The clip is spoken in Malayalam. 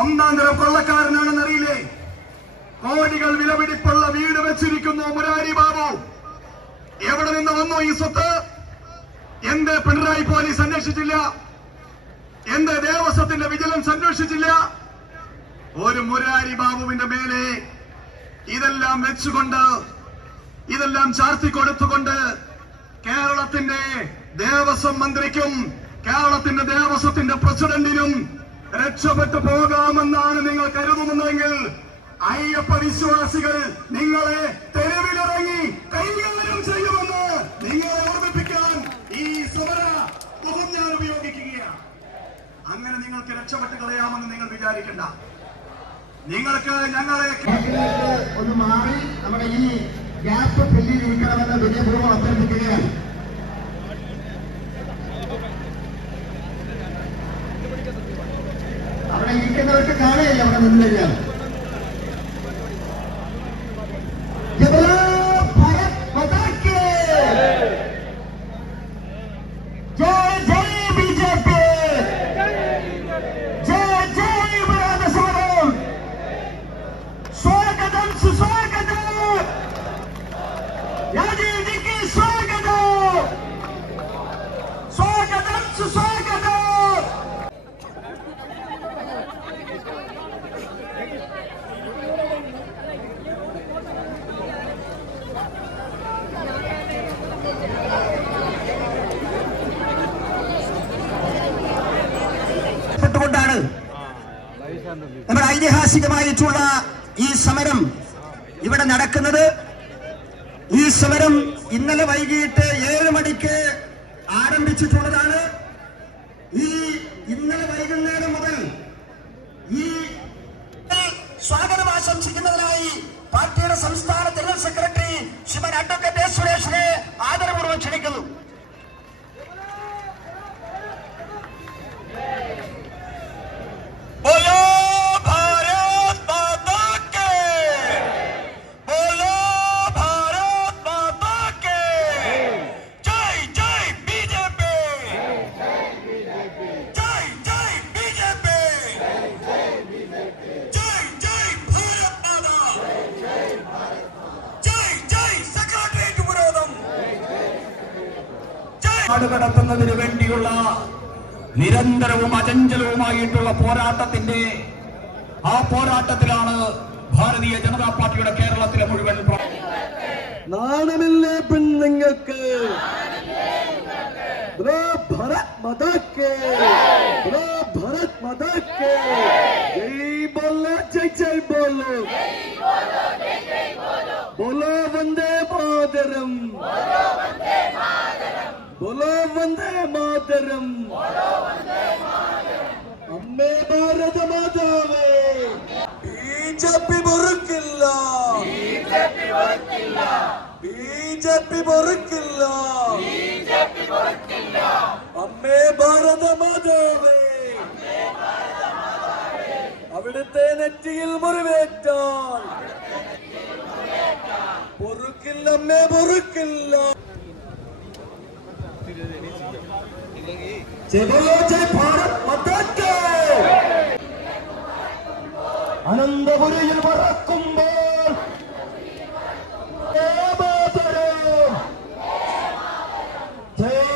ഒന്നാം തരം കൊള്ളക്കാരനാണെന്ന് അറിയില്ലേ കോടികൾ വിലപിടിപ്പുള്ള വീട് വെച്ചിരിക്കുന്നു മുരാരി ബാബു. എവിടെ നിന്ന് വന്നു ഈ സ്വത്ത്? എന്റെ പിണറായി പോലീസ് അന്വേഷിച്ചില്ല? എന്റെ ദേവസ്വത്തിന്റെ വിജിലൻസ് അന്വേഷിച്ചില്ല? ഒരു മുരാരി ബാബുവിന്റെ മേലെ ഇതെല്ലാം വെച്ചുകൊണ്ട് ഇതെല്ലാം ചാർത്തി കൊടുത്തുകൊണ്ട് കേരളത്തിന്റെ ദേവസ്വം മന്ത്രിക്കും കേരളത്തിന്റെ ദേവസ്വത്തിന്റെ പ്രസിഡന്റിനും രക്ഷപ്പെട്ടു പോകാമെന്നാണ് നിങ്ങൾ കരുതുന്നതെങ്കിൽ അയ്യപ്പ വിശ്വാസികൾ നിങ്ങളെ തെരുവിലിറങ്ങി കൈകാര്യം ചെയ്യുമെന്ന് നിങ്ങളെ ഓർമ്മിപ്പിക്കാൻ ഈ സമര മുഖം ഞാൻ ഉപയോഗിക്കുകയാണ്. അങ്ങനെ നിങ്ങൾക്ക് രക്ഷപ്പെട്ട് കളയാമെന്ന് നിങ്ങൾ വിചാരിക്കണ്ട. നിങ്ങൾക്ക് ഞങ്ങളെ ഒന്ന് മാറി നമ്മുടെ ഈ ഗ്യാപ്പ് ഫില്ലിയിരിക്കണമെന്ന് വിജയപൂർവം അഭ്യർത്ഥിക്കുകയാണ് അവിടെ ഇരിക്കുന്നവർക്ക് കാണുകയില്ല അവിടെ നിന്ന് കഴിഞ്ഞാൽ ജബലോ ഭാരത് മാതാ കി! ജയ് ജയ് ബി ജെ പി ജയ് ജയ് വിരോധ സമരം സ്വാഗതം സുസ്വാഗതം രാജീവ് ജിക്ക് സ്വാഗതം സ്വാഗതം സുസ്വാഗതം പ്പെട്ടുകൊണ്ടാണ് നമ്മുടെ ഐതിഹാസികമായിട്ടുള്ള ഈ സമരം ഇവിടെ നടക്കുന്നത്. ഈ സമരം ഇന്നലെ വൈകിട്ട് ഏഴ് മണിക്ക് ആരംഭിച്ചിട്ടുള്ളതാണ്. ഈ ഇന്നലെ വൈകുന്നേരം മുതൽ ഈ സ്വാഗതം ആശംസിക്കുന്നതിനായി പാർട്ടിയുടെ സംസ്ഥാന ജനറൽ സെക്രട്ടറി ശ്രീമൻ അഡ്വക്കേറ്റ് സുരേഷിനെ നാട് കടത്തുന്നതിന് വേണ്ടിയുള്ള നിരന്തരവും അചഞ്ചലവുമായിട്ടുള്ള പോരാട്ടത്തിന്റെ ആ പോരാട്ടത്തിലാണ് ഭാരതീയ ജനതാ പാർട്ടിയുടെ കേരളത്തിലെ മുഴുവൻ നാണമില്ലേ പെണ്ണുങ്ങൾക്ക്? ഭരത് ഭരത് മതക്ക്. ജയ് ബോലോ ജയ് ജയ് ബോലോ ബോലോ വന്ദേ മാതരം ബോലോ വന്ദേ മാതരം. അമ്മേ ഭാരത മാതാവേ. ബി ജെ പി പൊറുക്കില്ല ബി ജെ പി പൊറുക്കില്ല അമ്മേ ഭാരത മാതാവേ. അവിടുത്തെ നെറ്റിയിൽ മുറിവേറ്റാൽ പൊറുക്കില്ല അമ്മേ പൊറുക്കില്ല. जय बोलो जय भारत मदद के। आनंदपुरी भारत कुंभ जय